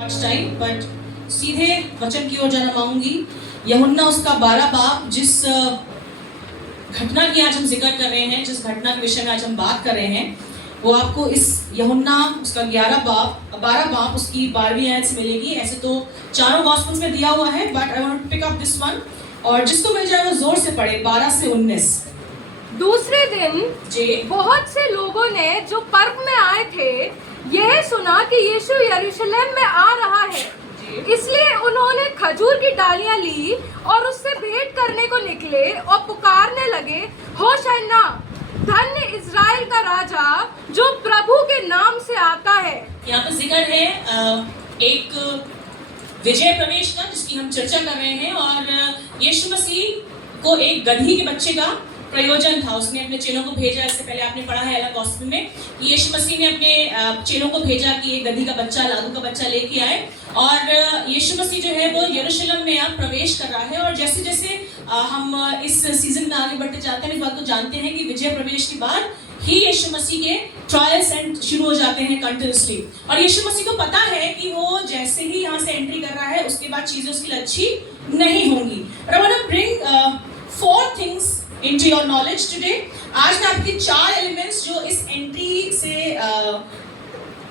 Time but सीधे वचन की ओर जाना मांगूंगी। यूहन्ना उसका 12 बाब, जिस घटना की आज हम जिक्र कर रहे हैं, जिस घटना के विषय में आज हम बात कर रहे हैं, वो आपको इस यूहन्ना उसका 12 बाब उसकी 12वीं आयत से मिलेगी। ऐसे तो चारों गॉस्पेल्स में दिया हुआ है, but I want to pick up this one, और जिसको मिल जाए वो जोर से पढ़े 12 से 19। दूसरे दिन बहुत से लोगों ने जो पर्व में आए थे यह सुना कि यीशु यरूशलेम में आ रहा है, इसलिए उन्होंने खजूर की डालियां ली और उससे भेंट करने को निकले और पुकारने लगे, होशाना, धन्य इज़राइल का राजा जो प्रभु के नाम से आता है। यहाँ पर जिक्र है एक विजय प्रवेश का, जिसकी हम चर्चा कर रहे हैं, और यीशु मसीह को एक गधी के बच्चे का प्रयोजन था। उसने अपने चेलों को भेजा, इससे पहले आपने पढ़ा है अलग गॉस्पेल में, यीशु मसीह ने अपने चेलों को भेजा कि एक गधी का बच्चा, लादू का बच्चा लेके आए, और यीशु मसीह जो है वो यरूशलेम में अब प्रवेश कर रहा है। और जैसे जैसे हम इस सीजन में आगे बढ़ते जाते हैं, इस बात को जानते हैं कि विजय प्रवेश के बाद ही यीशु मसीह के ट्रायल्स एंड शुरू हो जाते हैं कंटिन्यूसली। और यीशु मसीह को पता है कि वो जैसे ही यहाँ से एंट्री कर रहा है, उसके बाद चीजें उसके लिए अच्छी नहीं होंगी। और I want to bring 4 things into your knowledge today। आज मैं आपके 4 एलिमेंट्स जो इस एंट्री से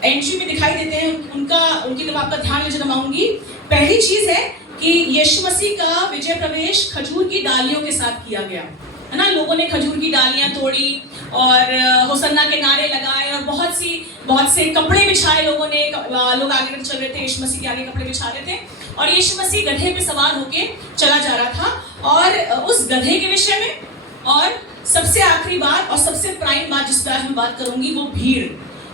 एंट्री में दिखाई देते हैं, उनकी तरफ आपका ध्यान ले जाना मांगूंगी। पहली चीज है कि यीशु मसीह का विजय प्रवेश खजूर की डालियों के साथ किया गया, है ना। लोगों ने खजूर की डालियां तोड़ी और होसन्ना के नारे लगाए, और बहुत से कपड़े बिछाए लोगों ने। लोग आगे चल रहे थे, यीशु मसीह के आगे कपड़े बिछा रहे थे, और यीशु मसीह गधे पे सवार होके चला जा रहा था। और उस गधे के विषय में, और सबसे आखिरी बात और सबसे प्राइम बात जिस पर आज मैं बात करूंगी, वो भीड़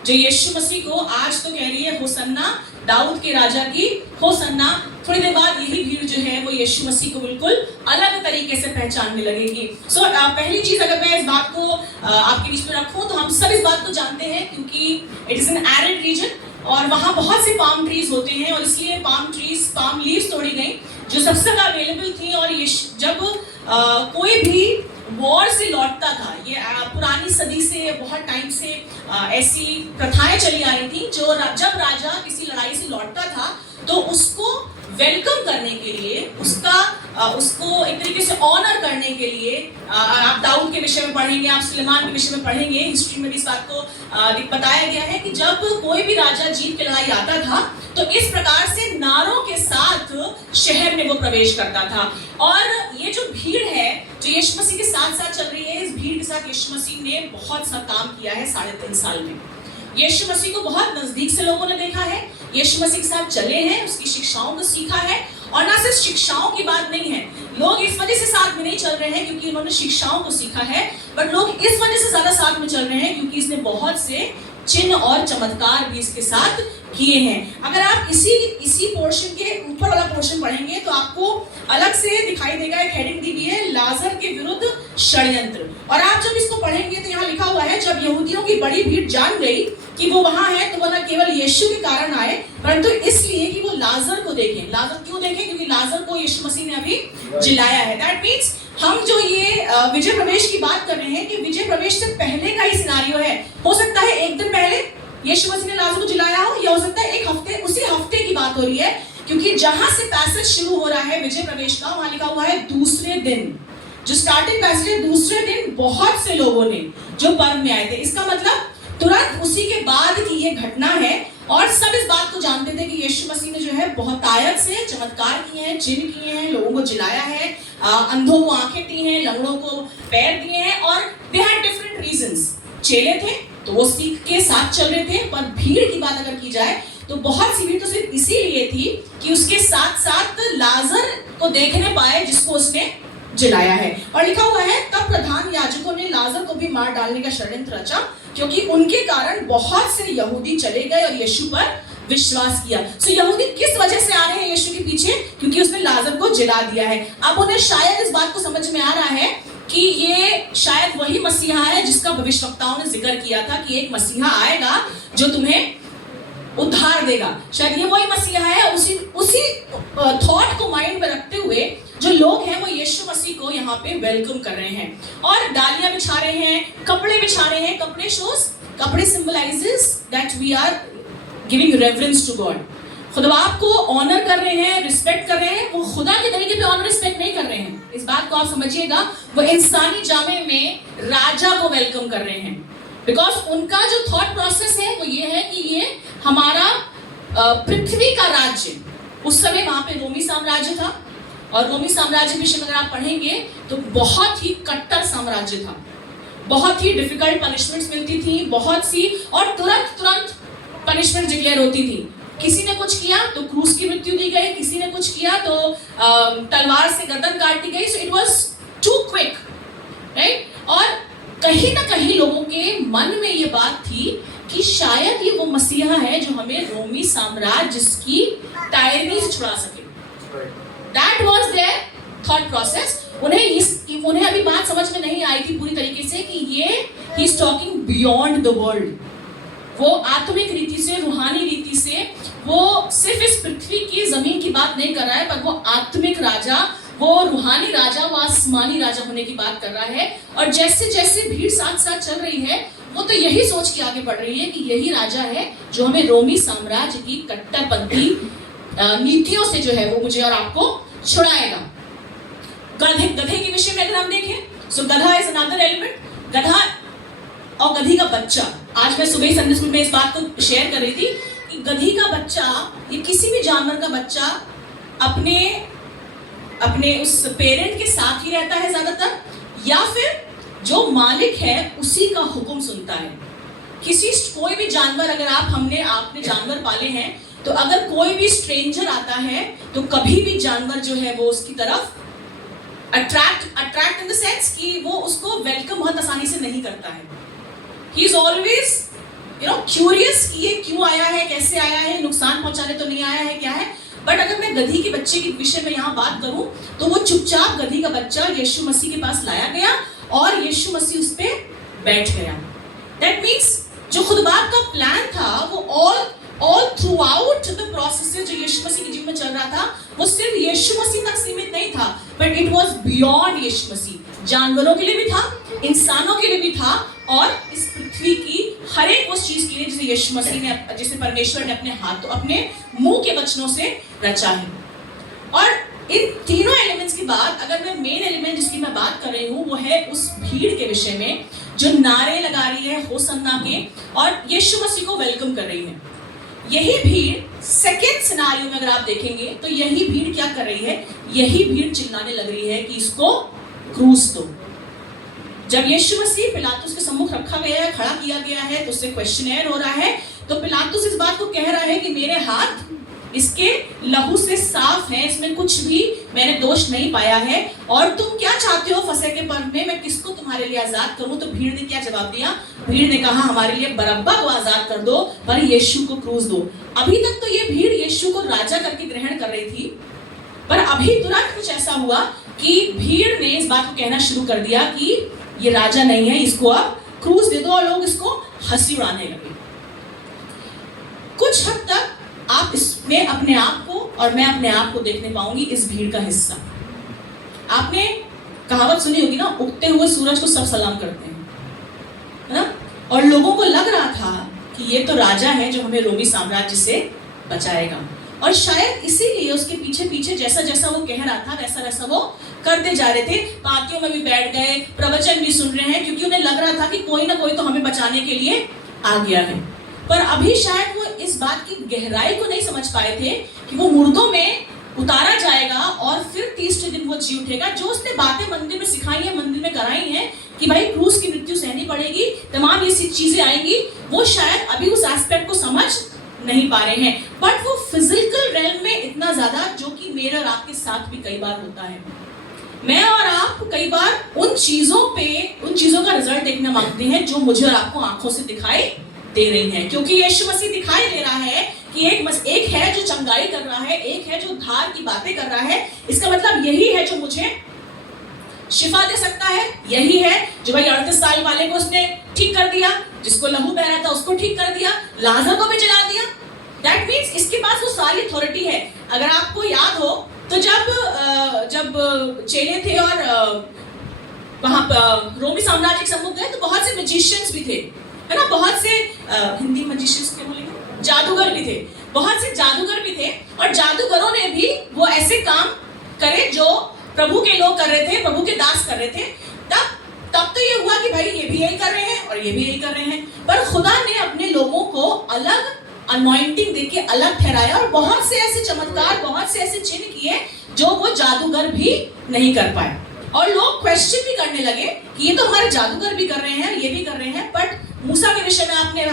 जो यीशु मसीह को आज तो कह रही है होसन्ना, दाऊद के राजा की होसन्ना। थोड़ी देर बाद यही भीड़ जो है वो यीशु मसीह को बिल्कुल अलग तरीके से पहचानने लगेगी। पहली चीज, अगर मैं इस बात को आपके बीच में रखूं, तो हम सब इस बात को जानते हैं क्योंकि it is an arid region, और वहां बहुत से पाम ट्रीज होते हैं, और इसलिए पाम लीव्स तोड़ी गई जो सबसे ज्यादा अवेलेबल थी। और ये जब कोई भी वॉर से लौटता था, ये पुरानी सदी से, बहुत टाइम से ऐसी प्रथाएं चली आ रही थी, जब राजा किसी लड़ाई से लौटता था तो उसको वेलकम करने के लिए, उसको एक तरीके से ऑनर करने के लिए, आप दाऊद के विषय में पढ़ेंगे, आप सुलेमान के विषय में पढ़ेंगे, हिस्ट्री में भी इस बात को बताया गया है कि जब कोई भी राजा जीत के लड़ाई आता था तो इस प्रकार से नारों के साथ शहर में वो प्रवेश करता था। और ये जो भीड़ है जो यीशु मसीह के साथ साथ चल रही है, इस भीड़ के साथ यीशु मसीह ने बहुत सा काम किया है 3.5 साल में। यीशु मसीह को बहुत नजदीक से लोगों ने देखा है, यीशु मसीह के साथ चले हैं, उसकी शिक्षाओं को सीखा है। और ना सिर्फ शिक्षाओं की बात नहीं है, लोग इस वजह से साथ में नहीं चल रहे हैं क्योंकि उन्होंने शिक्षाओं को सीखा है, बट लोग इस वजह से ज्यादा साथ में चल रहे हैं क्योंकि इसने बहुत से चिन्ह और चमत्कार भी इसके साथ किए हैं। अगर आप इसी पोर्शन के ऊपर वाला पोर्शन पढ़ेंगे तो आपको अलग से दिखाई देगा, एक हेडिंग दी गई है, लाजर के विरुद्ध षड्यंत्र। और आप जब इसको पढ़ेंगे तो यहाँ लिखा हुआ है, जब यहूदियों की बड़ी भीड़ जान गई कि वो वहां है, तो वो न केवल यीशु के कारण आए, परंतु इसलिए कि वो लाजर को देखें। लाजर क्यों देखें? क्योंकि लाजर को यीशु मसीह ने अभी जिलाया है। दैट मीन्स हम जो ये विजय प्रवेश की बात कर रहे हैं कि विजय प्रवेश से पहले का ही सिनारियो है। हो सकता है एक दिन पहले यीशु मसीह ने लाजर को जिलाया हो, या हो सकता है एक हफ्ते, उसी हफ्ते की बात हो रही है, क्योंकि जहां से पैसेज शुरू हो रहा है विजय प्रवेश का, वहां लिखा हुआ है दूसरे दिन। जो स्टार्टिंग पैसेज है, दूसरे दिन बहुत से लोगों ने जो पर्व में आए थे। इसका मतलब तुरंत उसी के बाद की ये घटना है, और सब इस बात को जानते थे कि यीशु मसीह ने जो है बहुत आयत से चमत्कार किए हैं, चिन्ह किए हैं, लोगों को जिलाया है, अंधों को आंखें दी हैं, लंगड़ों को पैर दिए हैं, और दे हैड डिफरेंट रीजंस। चेले थे तो वो सीख के साथ चल रहे थे, पर भीड़ की बात अगर की जाए तो बहुत सी भीड़ तो सिर्फ इसीलिए थी कि उसके साथ साथ लाजर को देखने पाए जिसको उसने जिलाया है। और लिखा हुआ है, तब प्रधान याजकों ने लाजर को भी मार डालने का षड्यंत्र रचा, क्योंकि उनके कारण बहुत से यहूदी चले गए और यीशु पर विश्वास किया। यहूदी किस वजह से आ रहे हैं यीशु के पीछे? क्योंकि उसने लाजर को जिला दिया है। अब उन्हें शायद इस बात को समझ में आ रहा है कि ये शायद वही मसीहा है जिसका भविष्यवक्ताओं ने जिक्र किया था कि एक मसीहा आएगा जो तुम्हें उद्धार देगा। शायद ये वही मसीहा है। उसी थॉट को माइंड में रखते हुए जो लोग हैं वो यीशु मसीह को यहाँ पे वेलकम कर रहे हैं, और डालियां बिछा रहे हैं, कपड़े बिछा रहे हैं। कपड़े symbolises that we are giving reverence to God. खुदा को ऑनर कर रहे हैं, रिस्पेक्ट कर रहे हैं, वो खुदा के तरीके पे ऑनर रिस्पेक्ट नहीं कर रहे हैं। इस बात को आप समझिएगा, वो इंसानी जामे में राजा को वेलकम कर रहे हैं। बिकॉज उनका जो थॉट प्रोसेस है वो ये है कि ये हमारा पृथ्वी का राज्य, उस समय वहां पे रोमी साम्राज्य था, और रोमी साम्राज्य विषय में अगर आप पढ़ेंगे तो बहुत ही कट्टर साम्राज्य था, बहुत ही डिफिकल्ट पनिशमेंट्स मिलती थी, बहुत सी, और तुरंत पनिशमेंट डिक्लेयर होती थी। किसी ने कुछ किया तो क्रूस की मृत्यु दी गई, किसी ने कुछ किया तो तलवार से गर्दन काट दी गई। So it was too quick, right. और कहीं ना कहीं लोगों के मन में ये बात थी कि शायद ये वो मसीहा है जो हमें रोमी साम्राज्य की टायरनी से छुड़ा सके। That was there thought process. उन्हें अभी बात समझ में नहीं आई थी पूरी तरीके से कि ये ही is talking beyond the world. वो आत्मिक रीति से, रूहानी रीति से, वो सिर्फ इस पृथ्वी की जमीन की बात नहीं कर रहा है, पर वो आत्मिक राजा, वो रूहानी राजा, वो आसमानी राजा होने की बात कर रहा है। और जैसे जैसे भीड़ साथ साथ चल रही है, वो तो यही सोच के आगे बढ़ रही है कि यही राजा है जो हमें रोमी साम्राज्य की कट्टरपंथी नीतियों से जो है वो मुझे और आपको छुड़ाएगा। गधे के विषय में अगर हम देखें, सो गधा इज अनदर एलिमेंट। गधा और गधी का बच्चा, आज मैं सुबह संडे स्कूल में इस बात को शेयर कर रही थी कि गधी का बच्चा, ये किसी भी जानवर का बच्चा अपने उस पेरेंट के साथ ही रहता है ज्यादातर, या फिर जो मालिक है उसी का हुक्म सुनता है। कोई भी जानवर, अगर आपने जानवर पाले हैं, तो अगर कोई भी स्ट्रेंजर आता है तो कभी भी जानवर जो है वो उसकी तरफ अट्रैक्ट इन द सेंस कि वो उसको वेलकम बहुत आसानी से नहीं करता है। ही इज ऑलवेज क्यूरियस कि ये क्यों आया है, कैसे आया है, नुकसान पहुंचाने तो नहीं आया है, क्या है। बट अगर मैं गधी के बच्चे के विषय में यहाँ बात करूं तो वो चुपचाप गधी का बच्चा यीशु मसीह के पास लाया गया और यीशु मसीह उस पे बैठ गया। दैट मीन्स जो खुदाबाप का प्लान था वो all through out the process जो यीशु मसीह के जीवन में चल रहा था, वो सिर्फ यीशु मसीह तक सीमित नहीं था, बट इट वाज बियॉन्ड यीशु मसीह। जानवरों के लिए भी था, इंसानों के लिए भी था, और इस पृथ्वी की हर एक उस चीज के लिए जिसे यीशु मसीह ने, जिसे परमेश्वर ने अपने मुंह के वचनों से रचा है। और इन तीनों एलिमेंट्स के बाद अगर मैं मेन एलिमेंट जिसकी मैं बात कर रही हूँ वो है उस भीड़ के विषय में जो नारे लगा रही है होसन्ना के और यीशु मसीह को वेलकम कर रही है। यही भीड़ सेकेंड सिनारियो में अगर आप देखेंगे तो यही भीड़ क्या कर रही है, यही भीड़ चिल्लाने लग रही है कि इसको क्रूस दो। जब यीशु मसीह पिलातुस के सम्मुख रखा गया है, खड़ा किया गया है, तो उससे क्वेश्चनेयर हो रहा है, तो पिलातुस इस बात को कह रहा है कि मेरे हाथ इसके लहू से साफ है, इसमें कुछ भी मैंने दोष नहीं पाया है, और तुम क्या चाहते हो फसह के पर्व में मैं किसको तुम्हारे लिए आजाद करूं। तो भीड़ ने क्या जवाब दिया, भीड़ ने कहा हमारे लिए बरअब्बा को आजाद कर दो, पर यीशु को क्रूस दो। अभी तक तो ये भीड़ यीशु को राजा करके ग्रहण कर रही थी, पर अभी तुरंत कुछ ऐसा हुआ कि भीड़ ने इस बात को कहना शुरू कर दिया कि ये राजा नहीं है, इसको आप क्रूस दे दो, और लोग इसको हंसी उड़ाने लगे। कुछ हद तक आप इसमें अपने आप को और मैं अपने आप को देखने पाऊंगी इस भीड़ का हिस्सा। आपने कहावत सुनी होगी ना, उगते हुए सूरज को सब सलाम करते हैं, है ना। और लोगों को लग रहा था कि ये तो राजा है जो हमें रोमी साम्राज्य से बचाएगा, और शायद इसीलिए उसके पीछे पीछे जैसा जैसा वो कह रहा था वैसा वैसा वो करते जा रहे थे। पार्टियों में भी बैठ गए, प्रवचन भी सुन रहे हैं, क्योंकि उन्हें लग रहा था कि कोई ना कोई तो हमें बचाने के लिए आ गया है। पर अभी शायद वो इस बात की गहराई को नहीं समझ पाए थे कि वो मुर्दों में उतारा जाएगा और फिर तीसरे दिन वो जी उठेगा। जो उसने बातें मंदिर में सिखाई है, मंदिर में कराई हैं कि भाई क्रूस की मृत्यु सहनी पड़ेगी, तमाम ये चीजें आएंगी, वो शायद अभी उस एस्पेक्ट को समझ नहीं पा रहे हैं। बट वो फिजिकल रेल्म में इतना ज्यादा, जो कि मेरे और आपके साथ भी कई बार होता है, मैं और आप कई बार उन चीजों का रिजल्ट देखना मांगते हैं जो मुझे और आपको आंखों से दिखाई दे रही है। क्योंकि यीशु मसीह दिखाई दे रहा है कि एक है जो चंगाई कर रहा है, एक है जो उद्धार की बातें कर रहा है। इसका मतलब यही है जो मुझे शिफा दे सकता है, यही है जो भाई 38 साल वाले को उसने ठीक कर दिया, जिसको लहू बह रहा था उसको ठीक कर दिया, लाजर को भी जला दिया। दैट मीन्स इसके पास वो सारी अथॉरिटी है। अगर आपको याद हो तो जब चेले थे और वहां रोमी साम्राज्य के सम्मुख गए तो बहुत से मैजिशियंस भी थे, है ना, बहुत से हिंदी मैजिशियंस क्या बोलेंगे, जादूगर भी थे। बहुत से जादूगर भी थे और जादूगरों ने भी वो ऐसे काम करे जो प्रभु के लोग कर रहे थे, प्रभु के दास कर रहे थे। तब तो ये हुआ कि भाई ये भी यही कर रहे हैं और ये भी यही कर रहे हैं, पर खुदा ने अपने लोगों को अलग अनॉइंटिंग देके अलग ठहराया और बहुत से ऐसे चमत्कार, बहुत से ऐसे चिन्ह किए जो वो जादूगर भी नहीं कर पाए। और लोग क्वेश्चन भी करने लगे कि ये तो हमारे जादूगर भी कर रहे हैं, ये भी कर रहे हैं। बट मूसा के विषय में आपने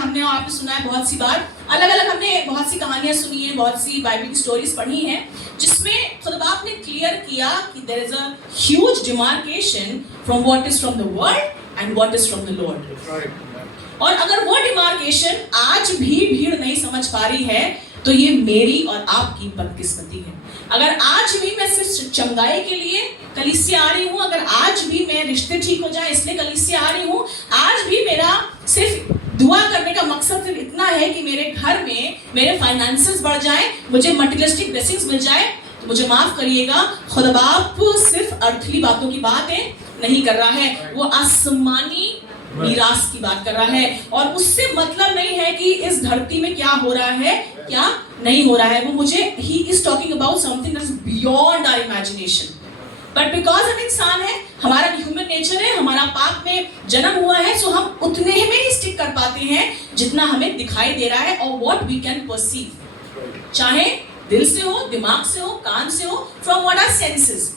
सुना है बहुत सी बार, अलग अलग हमने बहुत सी कहानियां सुनी है, बहुत सी बाइबल की स्टोरीज पढ़ी हैं, जिसमें खुदा बाप ने क्लियर किया कि there is a huge demarcation from what is from the world and what is from the Lord. और अगर वो डिमार्केशन आज भी भीड़ नहीं समझ पा रही है तो ये मेरी और आपकी बदकिस्मती है। अगर आज भी मैं सिर्फ चंगाई के लिए कलीसिया आ रही हूँ, अगर आज भी मैं रिश्ते ठीक हो जाए इसलिए कलीसिया आ रही हूँ, आज भी मेरा सिर्फ दुआ करने का मकसद सिर्फ इतना है कि मेरे घर में मेरे फाइनेंसेस बढ़ जाए, मुझे मटेरियलिस्टिक ब्लेसिंग्स मिल जाए, तो मुझे माफ करिएगा, खुदा बाप सिर्फ अर्थली बातों की बातें नहीं कर रहा है, वो आसमानी मीरास की बात कर रहा है। और उससे मतलब नहीं है कि इस धरती में क्या हो रहा है, क्या नहीं हो रहा है, वो मुझे he is talking about something that is beyond our imagination. But because हम इंसान है, हमारा ह्यूमन नेचर है, हमारा पाप में जन्म हुआ है, सो हम उतने ही में ही स्टिक कर पाते हैं जितना हमें दिखाई दे रहा है और व्हाट वी कैन परसीव, चाहे दिल से हो, दिमाग से हो, कान से हो, फ्रॉम व्हाट आर सेंसेस।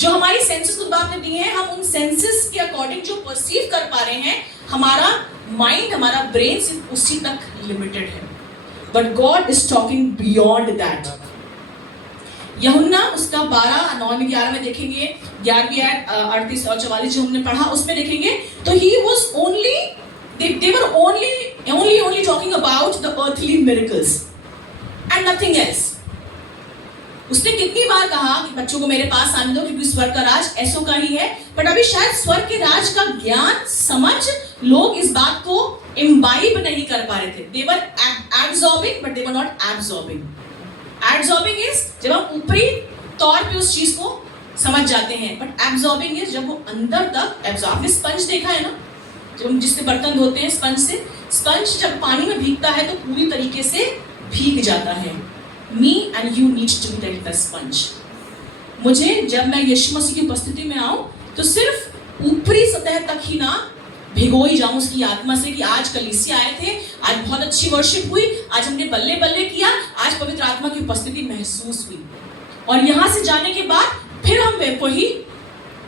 जो हमारी सेंसेस खुदा बाप ने दी हैं, हम उन सेंसेस के अकॉर्डिंग जो परसीव कर पा रहे हैं, हमारा माइंड, हमारा ब्रेन सिर्फ उसी तक लिमिटेड है। But God is talking beyond that. यूहन्ना उसका 12:9-11 में देखेंगे, 11वीं आयत 38 और 44 जो हमने पढ़ा उसमें देखेंगे, तो he was only they were only talking about the earthly miracles and nothing else। उसने कितनी बार कहा कि बच्चों को मेरे पास आने दो क्योंकि स्वर्ग का राज ऐसों का ही है, बट अभी शायद स्वर्ग के राज का ज्ञान समझ लोग इस बात को इम्बाइब नहीं कर पा रहे थे। They were absorbing but they were not absorbing। Absorbing is जब हम ऊपरी तौर पे उस चीज को समझ जाते हैं, बट absorbing is जब वो अंदर तक absorb। आपने स्पंज देखा है ना, जब हम जिससे बर्तन धोते हैं स्पंज से, स्पंज जब पानी में भीगता है तो पूरी तरीके से भीग जाता है। Me and you need to be like the sponge। मुझे जब मैं यीशु मसीह की उपस्थिति में आऊं तो सिर्फ ऊपरी सतह तक ही ना भिगोई जाऊं उसकी आत्मा से कि आज कलीसिया आए थे, आज बहुत अच्छी वर्शिप हुई, आज हमने बल्ले बल्ले किया, आज पवित्र आत्मा की उपस्थिति महसूस हुई। और यहाँ से जाने के बाद फिर हम वही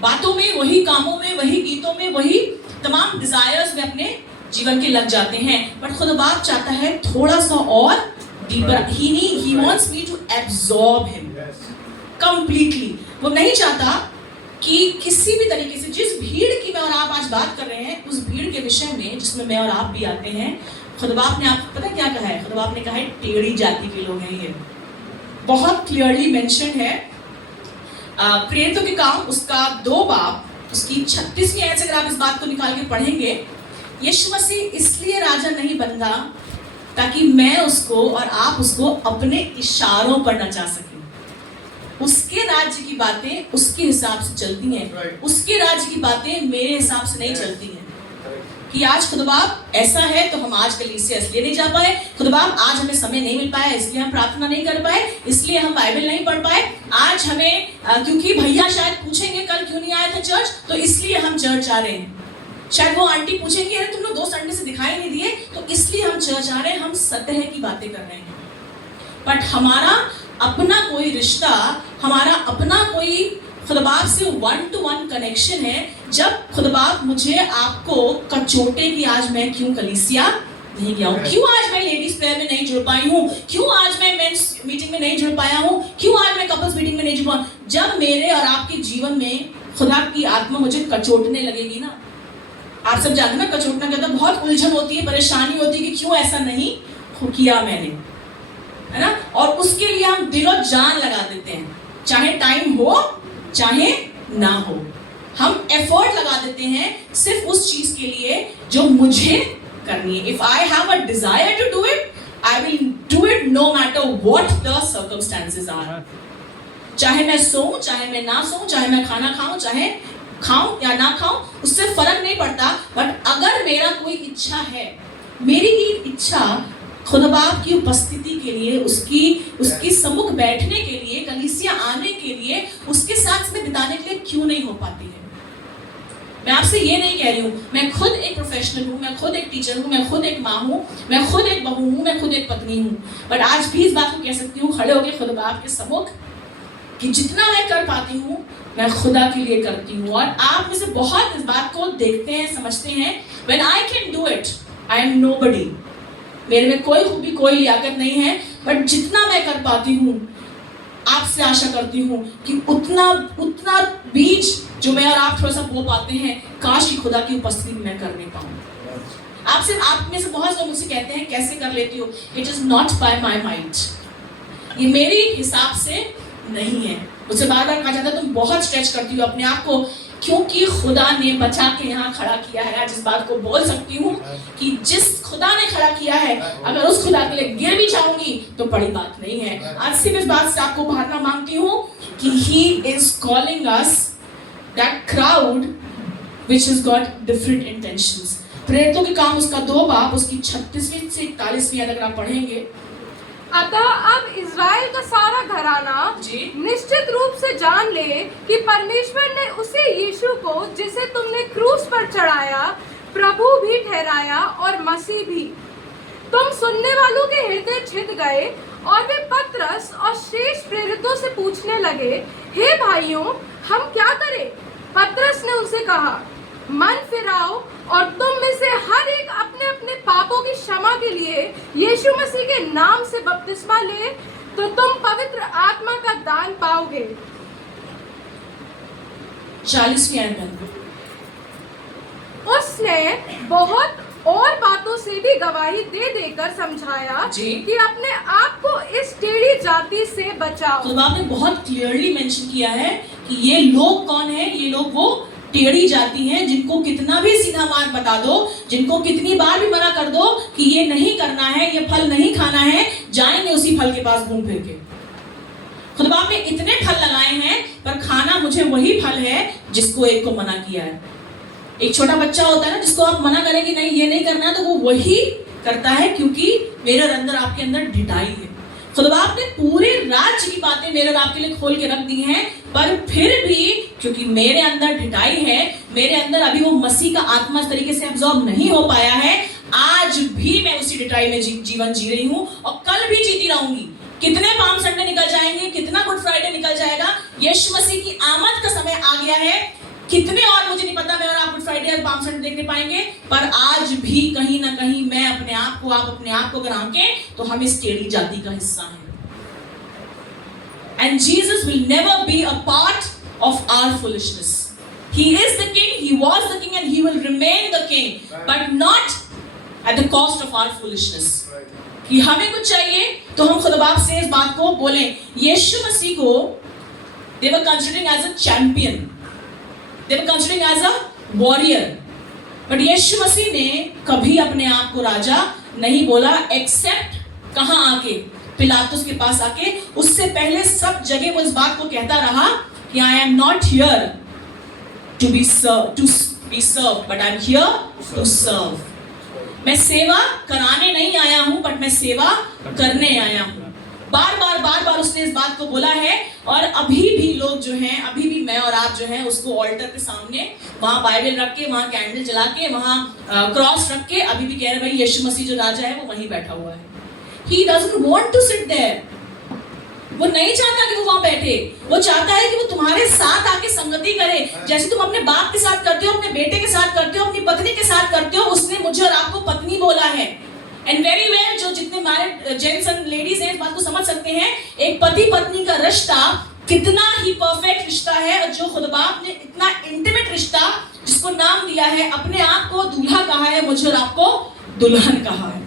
बातों में, वही कामों में, वही गीतों में, वही तमाम डिजायर्स में अपने जीवन के लग जाते हैं। बट खुदा बाप चाहता है थोड़ा सा और deeper. He wants me to absorb him completely। वो नहीं चाहता कि किसी भी तरीके से, जिस भीड़ की मैं और आप आज बात कर रहे हैं, उस भीड़ के विषय में जिसमें मैं और आप भी आते हैं, खुदा बाप ने आपको पता क्या कहा है? खुदा बाप ने कहा है टेढ़ी जाति के लोग हैं ये। बहुत क्लियरली मेंशन है प्रेरितों के काम उसका 2 बाब उसकी 36वीं आयत से। अगर आप इस बात को निकाल के पढ़ेंगे, यीशु मसीह इसलिए राजा नहीं बनता ताकि मैं उसको और आप उसको अपने इशारों पर नचा सकें। उसके राज्य की बातें उसके हिसाब से चलती हैं, उसके राज्य की बातें मेरे हिसाब से नहीं चलती हैं। कि आज खुदा बाप ऐसा है तो हम आज कलीसिया इसलिए नहीं जा पाए, खुदा बाप आज हमें समय नहीं मिल पाया इसलिए हम प्रार्थना नहीं कर पाए, इसलिए हम बाइबल नहीं पढ़ पाए, आज हमें क्योंकि भैया शायद पूछेंगे कल क्यों नहीं आए थे चर्च, तो इसलिए हम चर्च आ रहे हैं। शायद वो आंटी पूछेंगे अरे तुम लोग 2 संडे से दिखाई नहीं दिए, तो इसलिए हम चर्च आ रहे हैं। हम सतह की बातें कर रहे हैं, बट हमारा अपना कोई रिश्ता, हमारा अपना कोई खुदा बाप से 1-to-1 कनेक्शन है। जब खुदा बाप मुझे आपको कचोटे कि आज मैं क्यों कलीसिया नहीं गया हूँ, क्यों आज मैं लेडीज प्रेयर में नहीं जुड़ पाई हूँ, क्यों आज मैं मेंस मीटिंग में नहीं जुड़ पाया हूँ, क्यों आज मैं कपल्स मीटिंग में नहीं जुड़ पाया। जब मेरे और आपके जीवन में खुदा की आत्मा मुझे कचोटने लगेगी ना, आप सब जानते हैं ना कचोटना कहता, बहुत उलझन होती है, परेशानी होती है कि क्यों ऐसा नहीं किया मैंने, है ना। और उसके लिए हम दिलो जान लगा देते हैं, चाहे टाइम हो चाहे ना हो, हम एफर्ट लगा देते हैं सिर्फ उस चीज के लिए जो मुझे करनी है। If I have a desire to do it, I will do it no matter what the circumstances are. चाहे मैं सोऊं, चाहे मैं ना सोऊं, चाहे मैं खाना खाऊं, चाहे खाऊं या ना खाऊं, उससे फर्क नहीं पड़ता। बट अगर मेरा कोई इच्छा है, मेरी ही इच्छा खुदा बाप की उपस्थिति के लिए, उसकी सम्मुख बैठने के लिए, कलीसिया आने के लिए, उसके साथ समय बिताने के लिए क्यों नहीं हो पाती है? मैं आपसे ये नहीं कह रही हूँ, मैं खुद एक प्रोफेशनल हूँ, मैं खुद एक टीचर हूँ, मैं खुद एक माँ हूँ, मैं खुद एक बहू हूँ, मैं खुद एक पत्नी हूँ, बट आज भी इस बात को कह सकती हूँ खड़े होकर खुदा बाप के सम्मुख कि जितना मैं कर पाती हूँ मैं खुदा के लिए करती हूँ। और आप में से बहुत इस बात को देखते हैं, समझते हैं, when I can do it, I am nobody, मेरे में कोई खूबी, कोई लियाकत नहीं है, बट जितना मैं कर पाती हूँ आपसे आशा करती हूँ कि उतना बीज जो मैं और आप थोड़ा सा बो पाते हैं, काश की खुदा की उपस्थिति में मैं कर नहीं पाऊँ। आप में से बहुत लोग मुझसे कहते हैं कैसे कर लेती हो? It is not bye my mind, ये मेरी हिसाब से नहीं है। मुझसे बार बार कहा जाता है तुम बहुत स्ट्रेच करती हो अपने आप को, क्योंकि खुदा ने बचा के यहाँ खड़ा किया है। आज इस बात को बोल सकती हूँ कि जिस खुदा ने खड़ा किया है, अगर उस खुदा के लिए गिर भी जाऊंगी तो बड़ी बात नहीं है। आज सिर्फ इस बात से आपको उभारना मांगती हूँ कि he is calling us that crowd which has got different intentions. प्रेरितों के काम उसका 2 बाब उसकी 36वीं से 41वीं अगर आप पढ़ेंगे। अतः अब इज़राइल का सारा घराना निश्चित रूप से जान ले कि परमेश्वर ने उसे यीशु को, जिसे तुमने क्रूस पर चढ़ाया, प्रभु भी ठहराया और मसीह भी। तुम सुनने वालों के हृदय छिद गए और वे पतरस और शेष प्रेरितों से पूछने लगे, हे भाइयों, हम क्या करें? पतरस ने उनसे कहा, मन फिराओ और तुम में से हर एक अपने अपने पापों की क्षमा के लिए यीशु मसीह के नाम से बपतिस्मा ले, तो तुम पवित्र आत्मा का दान पाओगे। 40वीं आयत में उसने बहुत और बातों से भी गवाही दे देकर समझाया कि अपने आप को इस टेढ़ी जाति से बचाओ। तो आपने बहुत क्लियरली मेंशन किया है कि ये लोग कौन है? ये लोग वो टेढ़ी जाती हैं जिनको कितना भी सीधा मार्ग बता दो, जिनको कितनी बार भी मना कर दो कि ये नहीं करना है, ये फल नहीं खाना है, जाएंगे उसी फल के पास घूम फिर के। खुदा ने इतने फल लगाए हैं पर खाना मुझे वही फल है जिसको एक को मना किया है। एक छोटा बच्चा होता है ना, जिसको आप मना करेंगे नहीं ये नहीं करना, तो वो वही करता है, क्योंकि मेरे अंदर आपके अंदर ढिठाई है। खुदा ने पूरे राज्य की बातें मेरे और आपके लिए खोल के रख दी हैं, पर फिर भी क्योंकि मेरे अंदर ढिठाई है, मेरे अंदर अभी वो मसीह का आत्मा इस तरीके से एब्जॉर्ब नहीं हो पाया है, आज भी मैं उसी ढिठाई में जीवन जी रही हूँ और कल भी जीती रहूंगी। कितने पाम संडे निकल जाएंगे, कितना गुड फ्राइडे निकल जाएगा, यीशु मसीह की आमद का समय आ गया है, कितने और मुझे नहीं पता मैं और आप गुड फ्राइडे और पाम संडे देखने पाएंगे, पर आज भी कहीं ना कहीं मैं अपने आप को, आप अपने आप को अगर आंकें तो हम इस टेढ़ी जाति का हिस्सा हैं। And Jesus will never be a part of our foolishness. He is the king, he was the king and he will remain the king, but not at the cost of our foolishness. कि हमें कुछ चाहिए तो हम खुदा बाप से इस बात को बोलें। यीशु मसीह को they were considering as a champion, they were considering as a warrior, but यीशु मसीह ने कभी अपने आप को राजा नहीं बोला, एक्सेप्ट कहाँ आके, पिलातुस के पास आके। उससे पहले सब जगह वो इस बात को कहता रहा कि I am not here to be served, but I am here to serve. मैं सेवा कराने नहीं आया हूँ, बट मैं सेवा करने आया हूँ। बार बार उसने इस बात को बोला है। और अभी भी लोग जो हैं, अभी भी मैं और आप जो हैं, उसको ऑल्टर के सामने वहाँ बाइबल रख के, वहाँ कैंडल जला के, वहाँ क्रॉस रख के अभी भी कह रहे भाई यीशु मसीह जो राजा है वो वहीं बैठा हुआ है। He doesn't want to sit there. वो नहीं चाहता कि वो वहां बैठे, वो चाहता है कि वो तुम्हारे साथ आके संगति करे, जैसे तुम अपने बाप के साथ करते हो, अपने बेटे के साथ करते हो, अपनी पत्नी के साथ करते हो। उसने मुझे और आपको पत्नी बोला है। एंड वेरी वेल, जो जितने हमारे जेंट्स एंड लेडीज हैं इस बात को समझ सकते हैं, एक पति पत्नी का रिश्ता कितना ही परफेक्ट रिश्ता है, और जो खुदा बाप ने इतना इंटीमेट रिश्ता जिसको नाम दिया है, अपने आप को दूल्हा कहा है, मुझे और आपको दुल्हन कहा है।